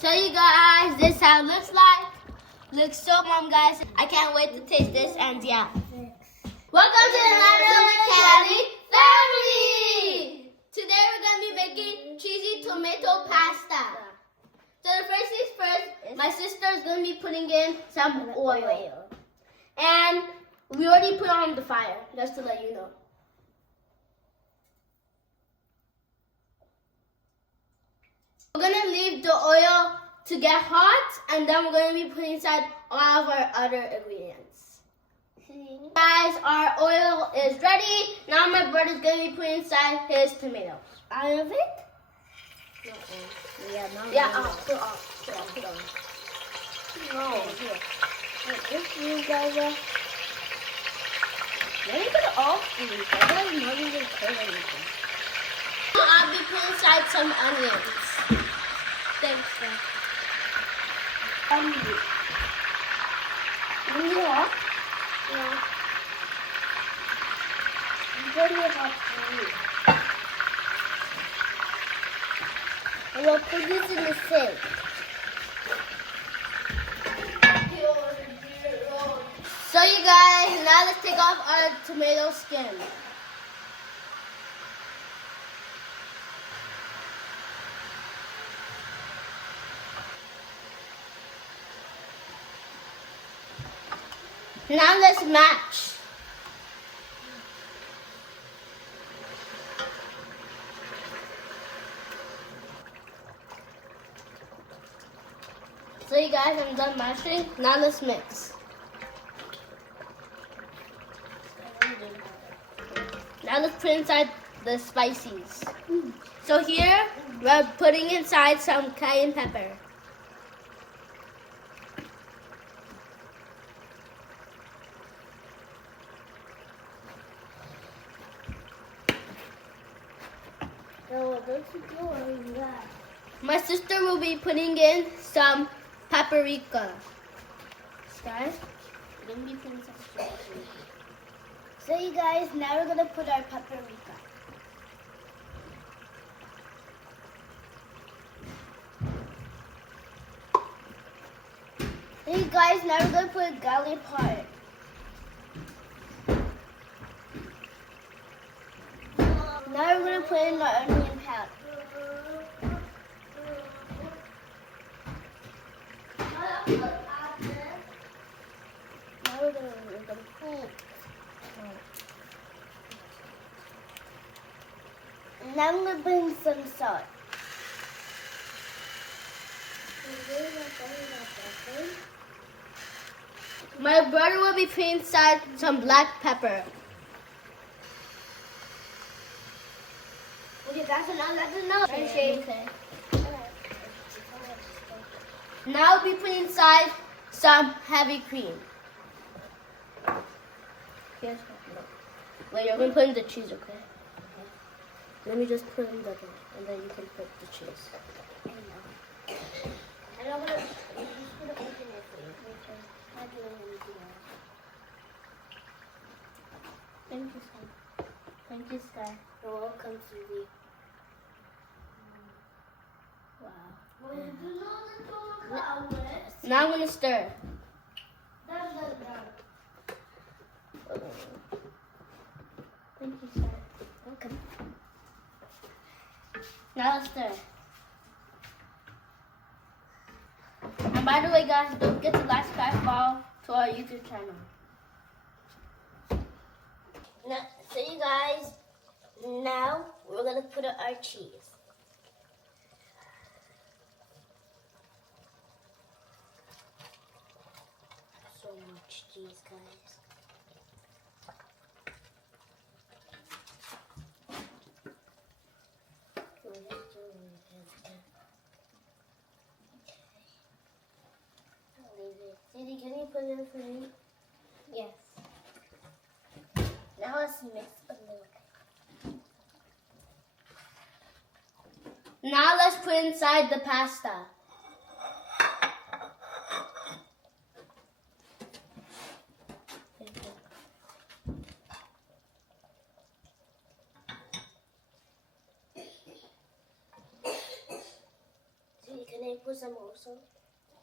So you guys, this is how it looks like. Looks so bomb, guys. I can't wait to taste this, and yeah. Welcome to the Lemon Cali family! Today we're going to be making cheesy tomato pasta. So the first things first, my sister is going to be putting in some oil. And we already put on the fire, just to let you know. We're going to leave the oil to get hot, and then we're going to be putting inside all of our other ingredients. Guys, our oil is ready. Now my brother's going to be putting inside his tomatoes. Out of it? Yeah, no. Yeah, put on. No. If you guys are... Let me put it off, please. I feel like not even cook anything. I'll be putting inside some onions. Thanks, sir. Yeah. Very hot food. And we'll put this in the sink. So you guys, now let's take off our tomato skin. Now let's match. So you guys, I'm done mashing. Now let's mix. Now let's put inside the spices. So here, we're putting inside some cayenne pepper. My sister will be putting in some paprika. Guys, let me put some paprika. So you guys, now we're gonna put our paprika. So you guys, now we're gonna put garlic powder. Now we're gonna put in the onion powder. Now I'm going to put in some salt. My brother will be putting inside some black pepper. Okay, that's enough. Okay. Now we'll be putting inside some heavy cream. Yes. Wait, you're going to put in the cheese, okay? Let me just put in the dough, and then you can put the cheese. I don't want to put it in it for you. Thank you, Sky. Thank you, Sky. You're welcome, Susie. Wow. Now I'm going to stir. Thank you, Sky. Welcome. Now let's stir. And by the way, guys, don't forget to like, subscribe, to our YouTube channel. Now, so you guys, now we're gonna put in our cheese. So much cheese, guys. Didi, can you put it in for me? Yes. Now let's mix a little. Now let's put inside the pasta. So you can put some also.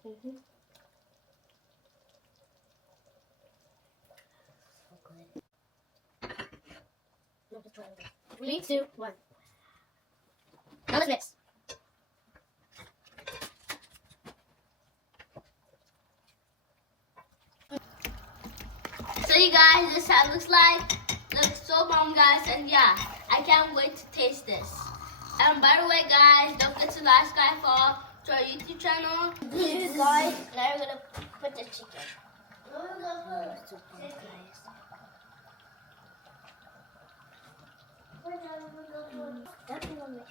Mm-hmm. So good. No, just try it. 3, 2, 1. Now let's mix. So you guys, this is how it looks like. Looks so bomb, guys, and yeah, I can't wait to taste this. And by the way, guys, don't forget to like, subscribe to our YouTube channel. Guys, now we're gonna put the chicken. So bomb, guys. Definitely on my feet.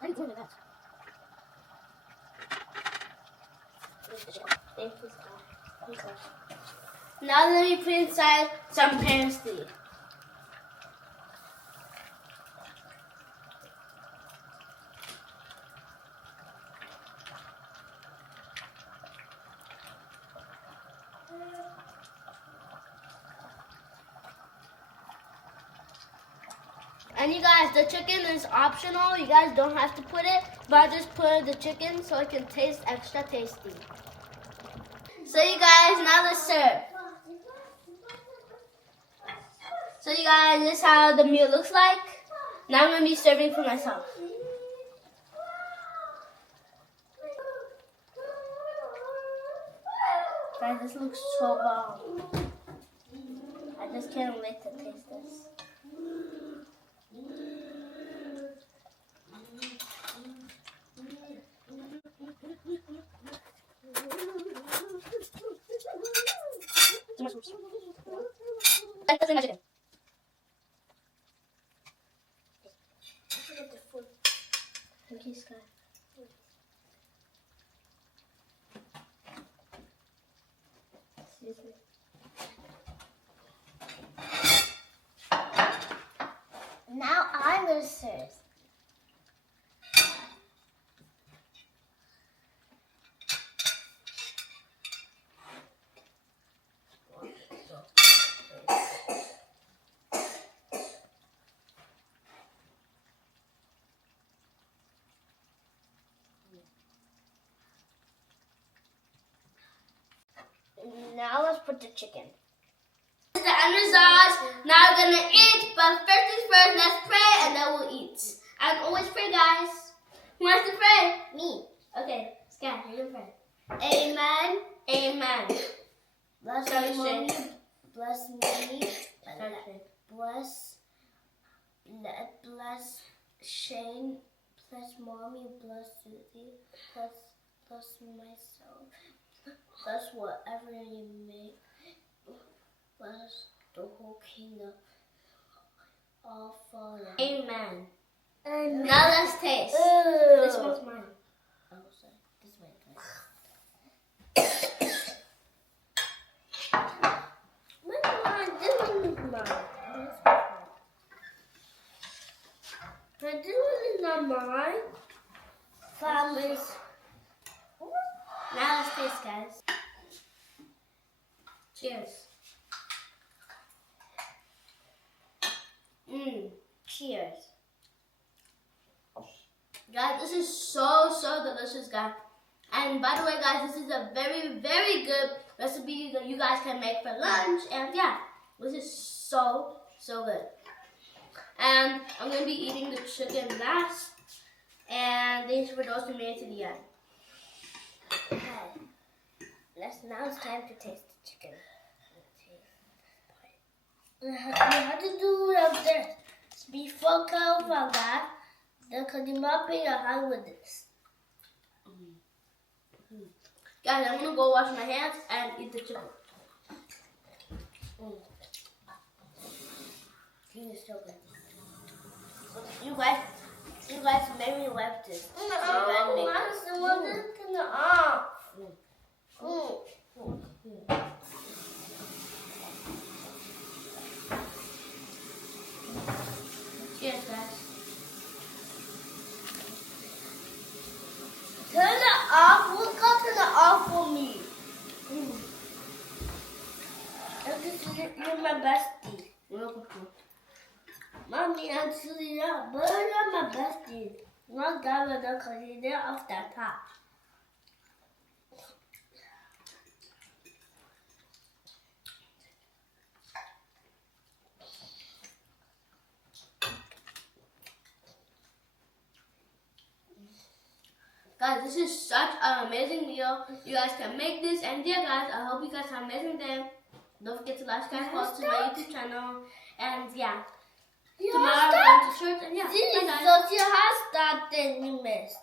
How are you doing that? Thank you, Scott. Now let me put inside some parsley. And you guys, the chicken is optional. You guys don't have to put it, but I just put the chicken so it can taste extra tasty. So you guys, now let's serve. So you guys, this is how the meal looks like. Now I'm going to be serving for myself. Guys, this looks so bomb. I just can't wait to taste this. That's my chicken. Thank you, Sky. Excuse me. Now I'm going to serve. Now let's put the chicken. This is the end result. Now we're gonna eat, but first things first, let's pray and then we'll eat. And always pray, guys. Who wants to pray? Me. Okay, Sky, you're gonna pray. Amen. Amen. Bless me. Bless me. Bless Shane. Bless Mommy. Bless Susie. Bless myself. Bless whatever you make. Bless the whole kingdom. All follow. Amen. Now let's taste. This one's mine. Oh, sorry. This one. This one is mine. But this one is not mine. Families. Now let's taste, guys. Cheers. Cheers. Guys, this is so delicious, guys. And by the way, guys, this is a very, very good recipe that you guys can make for lunch. And yeah, this is so good. And I'm going to be eating the chicken last. And thanks for those who made it to the end. Okay. Now it's time to taste the chicken. You have to do it up there. Before careful, guys. Because you might be a hand with this. Guys, I'm gonna go wash my hands and eat the chicken. It's so good. You guys made me wipe this. Cheers, guys. Turn it off. We'll go turn it off. You're my bestie. Mommy and Celia, but you're my bestie. Not Gavin because he's there off that top. Guys, this is such an amazing meal. You guys can make this. And yeah, guys, I hope you guys have an amazing day. Don't forget to like, subscribe to my YouTube channel. And yeah, tomorrow I'm going to church. And yeah, bye guys. So she has that thing you missed.